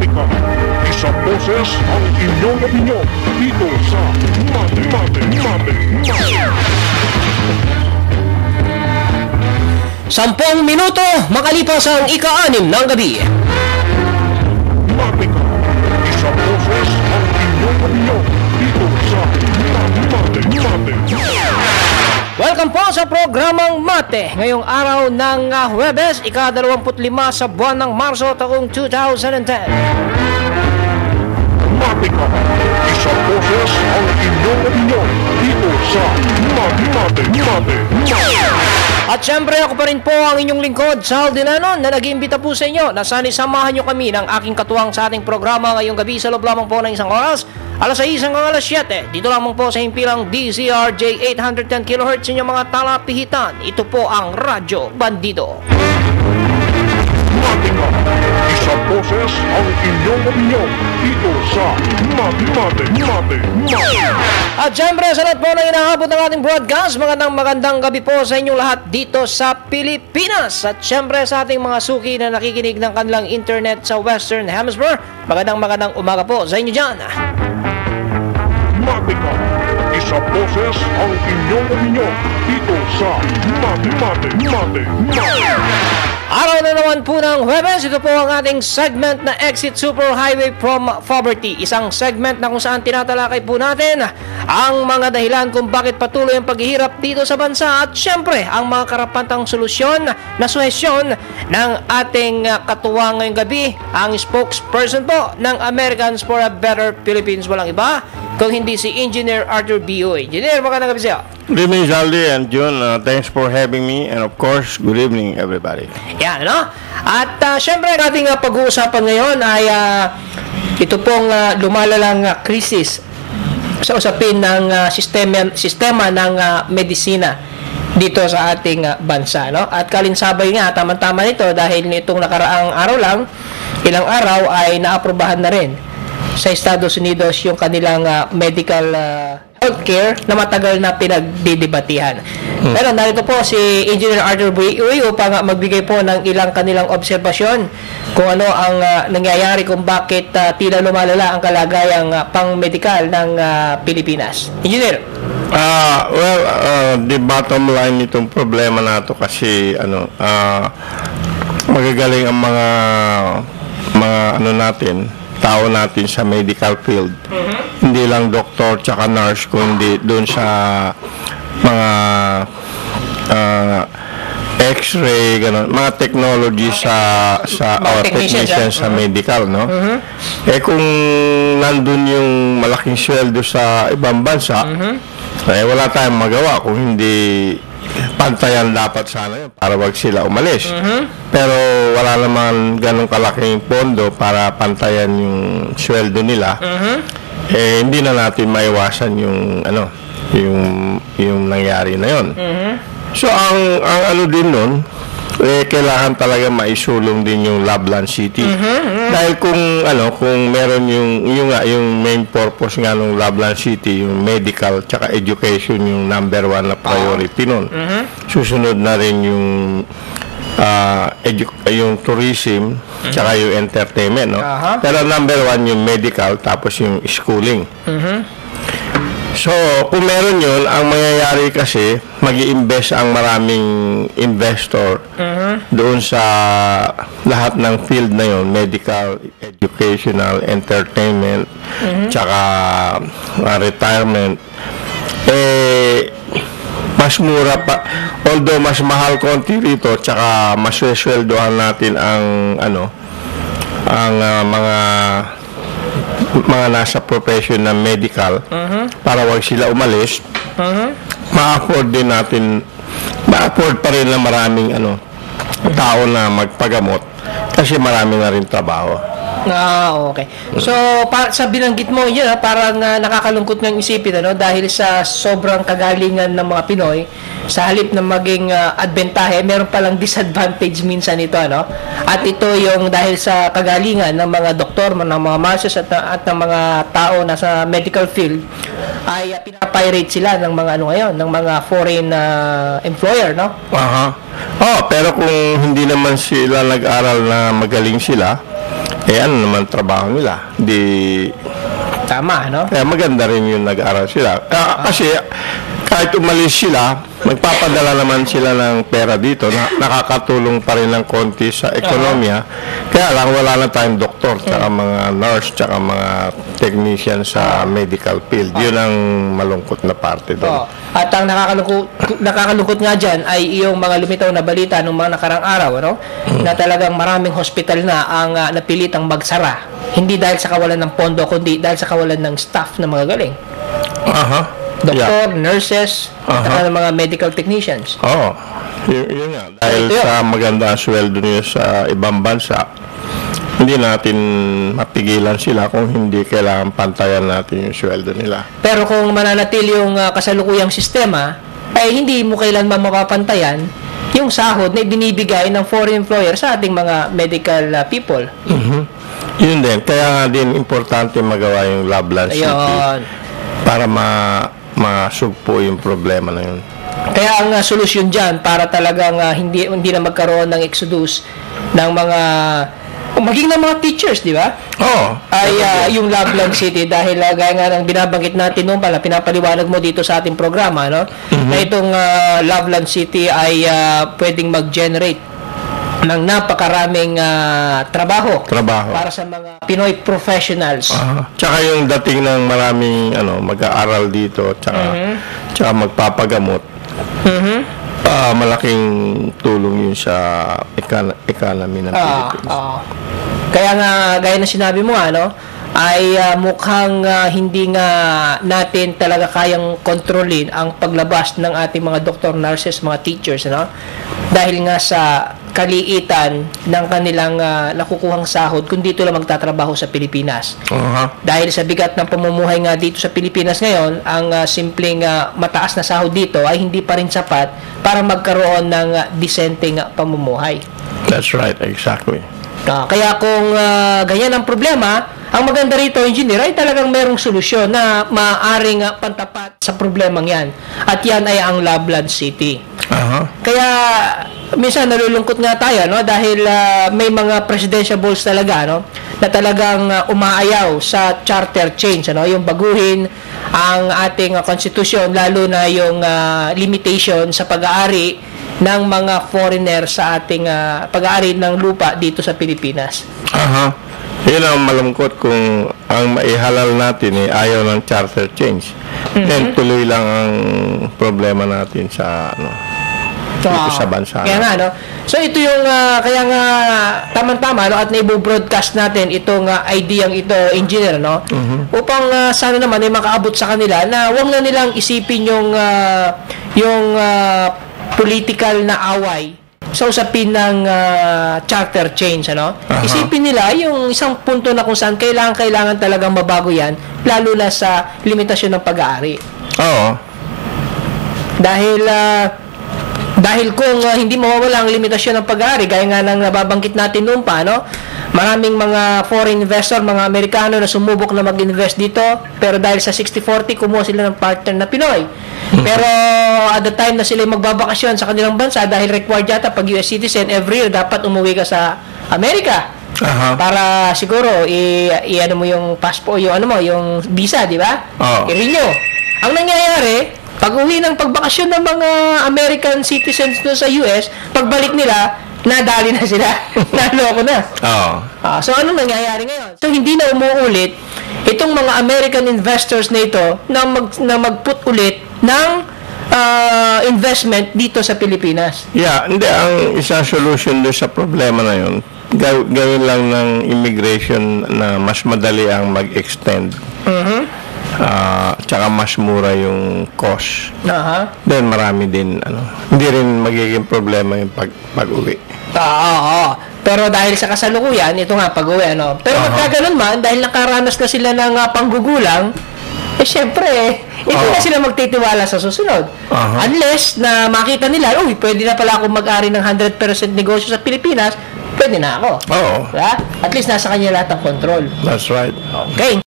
Matika, isang boses ang inyong opinyon dito sa Mate. 10 minuto makalipas ang ika-6 ng gabi. Matika, isang boses ang inyong opinyon dito sa Mate. Welcome po sa programang Mate. Ngayong araw ng Huwebes, ika-25 sa buwan ng Marso taong 2010. Matika, isang boses ang inyong opinyon dito sa Mate. At syempre ako pa rin po ang inyong lingkod, Sal Dilanon, na nag-iimbita po sa inyo na sana samahan nyo kami ng aking katuwang sa ating programa ngayong gabi sa loob lamang po ng isang oras, alas 6 hanggang alas 7. Dito lamang po sa himpilang DZRJ 810 kHz inyong mga talapihitan. Ito po ang Radyo Bandido. Matika, isang boses ang inyong opinyon dito sa Mate. At syempre sa lahat po na inaabot ng ating broadcast, magandang gabi po sa inyong lahat dito sa Pilipinas. At syempre sa ating mga suki na nakikinig ng kanilang internet sa Western Hemisphere, magandang umaga po sa inyo dyan. Matika, isang boses ang inyong opinyon dito sa Mate. Araw na naman po ng Huwebes, ito po ang ating segment na Exit Superhighway from Poverty. Isang segment na kung saan tinatalakay po natin ang mga dahilan kung bakit patuloy ang paghihirap dito sa bansa at syempre ang mga karapatang solusyon na suhesyon ng ating katuwang ngayong gabi, ang spokesperson po ng Americans for a Better Philippines. Walang iba kung hindi si Engineer Arthur B. Uy. Engineer, magandang gabi siya. Good evening, Zaldi and June. Thanks for having me. And of course, good evening, everybody. Yan, no? At syempre, ang ating pag-uusapan ngayon ay ito pong lumalalang krisis sa usapin ng sistema ng medisina dito sa ating bansa, no? At kalinsabay nga, tama-tama nito dahil nitong nakaraang araw lang, ilang araw ay naaprubahan na rin sa Estados Unidos yung kanilang medical healthcare na matagal na pinagdidebatihan. Pero narito po si Engineer Arthur B. Uy upang magbigay po ng ilang kanilang obserbasyon kung ano ang nangyayari, kung bakit tila lumalala ang kalagayang pang-medical ng Pilipinas. Engineer? The bottom line nitong problema na ito kasi magagaling ang mga tao natin sa medical field. Hindi lang doktor tsaka nurse, kundi doon sa mga x-ray, ganun, mga technology sa technicians sa medical, no? Kung nandun yung malaking sweldo sa ibang bansa, wala tayong magawa kung hindi pantayan dapat sana yun para wag sila umalis. Pero wala naman ganong kalaking pondo para pantayan yung sweldo nila. Hindi na natin maiwasan yung yung nangyari na yun. So ang din nun, kailangan talaga maisulong din yung Loveland City. Dahil kung meron yung main purpose nga ng Loveland City, yung medical tsaka education yung number 1 na priority nun. Susunod na rin yung yung tourism tsaka yung entertainment, no? Pero number 1 yung medical tapos yung schooling. So, kung meron yun, ang mangyayari kasi, mag-i-invest ang maraming investor doon sa lahat ng field na yun, medical, educational, entertainment, tsaka retirement. Mas mura pa, although mas mahal konti rito, tsaka mas sweldohan natin ang mga nasa profession na medical para wag sila umalis. Ma-afford pa rin na maraming tao na magpagamot kasi marami na rin trabaho. Okay. So, sa binanggit mo yun, parang nakakalungkot ng isipin, dahil sa sobrang kagalingan ng mga Pinoy, sa halip na maging adbentahe, meron palang disadvantage minsan ito, At ito yung dahil sa kagalingan ng mga doktor, ng mga nurses at ng mga tao na sa medical field, ay pinapirate sila ng mga ng mga foreign employer, no? Pero kung hindi naman sila nag-aral na magaling sila, ano naman trabaho nila? Tama, no? Kaya maganda rin yung nag-aaral sila. Kasi kahit umalis sila, magpapadala naman sila ng pera dito na nakakatulong pa rin ng konti sa ekonomiya. Kaya lang wala na tayong doktor, tsaka mga nurse, tsaka mga technician sa medical field. Yun ang malungkot na parte doon. At ang nakakalungkot nga dyan ay yung mga lumitaw na balita ng mga nakarang araw, ano? Na talagang maraming hospital na ang napilitang magsara. Hindi dahil sa kawalan ng pondo, kundi dahil sa kawalan ng staff na mga galing. Doktor, nurses, at ng mga medical technicians. Yun nga. Dahil sa maganda ang sweldo niyo sa ibang bansa, hindi natin mapigilan sila kung hindi kailangan pantayan natin yung sweldo nila. Pero kung mananatili yung kasalukuyang sistema, ay hindi mo kailanman mapapantayan yung sahod na ibinibigay ng foreign employer sa ating mga medical people. Yun din. Kaya nga din importante magawa yung Loveland City para masugpo yung problema na yun. Kaya ang solusyon dyan para talagang hindi na magkaroon ng exodus ng mga maging ng mga teachers, di ba? Ay yung Loveland City dahil gaya nga ng binabanggit natin noon pala, pinapaliwanag mo dito sa ating programa, no? Na itong Loveland City ay pwedeng mag-generate ng napakaraming trabaho para sa mga Pinoy professionals. Tsaka yung dating ng maraming mag-aaral dito, tsaka magpapagamot. Malaking tulong yun sa economy ng Pilipinas. Kaya nga, gaya na sinabi mo, ay mukhang hindi nga natin talaga kayang kontrolin ang paglabas ng ating mga doktor, nurses, mga teachers, dahil nga sa kaliitan ng kanilang nakukuhang sahod kung dito lang magtatrabaho sa Pilipinas. Dahil sa bigat ng pamumuhay nga dito sa Pilipinas ngayon, ang simpleng mataas na sahod dito ay hindi pa rin sapat para magkaroon ng disenteng pamumuhay. That's right, exactly. Kaya kung ganyan ang problema, ang maganda rito, engineer, ay talagang merong solusyon na maaaring pantapat sa problemang yan. At yan ay ang Loveland City. Kaya minsan nalulungkot nga tayo, dahil may mga presidential balls talaga, na talagang umaayaw sa charter change, yung baguhin ang ating konstitusyon, lalo na yung limitation sa pag-aari ng mga foreigner sa ating pag-aari ng lupa dito sa Pilipinas. Yun ang malungkot kung ang maihalal natin ayaw ng charter change. Then tuloy lang ang problema natin sa dito sa bansa. Kaya nga, So ito yung kaya nga tama-tama at naibo-broadcast natin itong ideyang ito, engineer, upang sana naman ay makaabot sa kanila na wag na nilang isipin yung political na away sa usapin ng charter change, Isipin nila yung isang punto na kung saan kailangan talagang mabago yan, lalo na sa limitasyon ng pag-aari. Dahil kung hindi mawawala ang limitasyon ng pag-aari, gaya nga ng nababanggit natin noon pa, maraming mga foreign investor, mga Amerikano na sumubok na mag-invest dito, pero dahil sa 60-40, kumuha sila ng partner na Pinoy. Pero at the time na sila magbabakasyon sa kanilang bansa, dahil required yata pag US citizen, every year dapat umuwi ka sa Amerika. Para siguro i-ano mo yung passport, yung visa, di ba? I-renew. Ang nangyayari, pag-uwi ng pagbakasyon ng mga American citizens doon sa US, pagbalik nila, nadali na sila. Naloko na. So, anong nangyayari ngayon? So, hindi na umuulit itong mga American investors na ito na mag-put ulit ng investment dito sa Pilipinas. Hindi. Ang isang solution doon sa problema na yun, gawin lang ng immigration na mas madali ang mag-extend. Tsaka mas mura yung cost. Then marami din hindi rin magiging problema yung pag-uwi. Pero dahil sa kasalukuyan, ito nga pag-uwi, Pero magkaganon man, dahil nakaranas na sila ng panggugulang, syempre, hindi na sila magtitiwala sa susunod. Unless na makita nila, pwede na pala ako mag-ari ng 100% negosyo sa Pilipinas, pwede na ako. Diba? At least nasa kanya lahat ng control. That's right. Okay.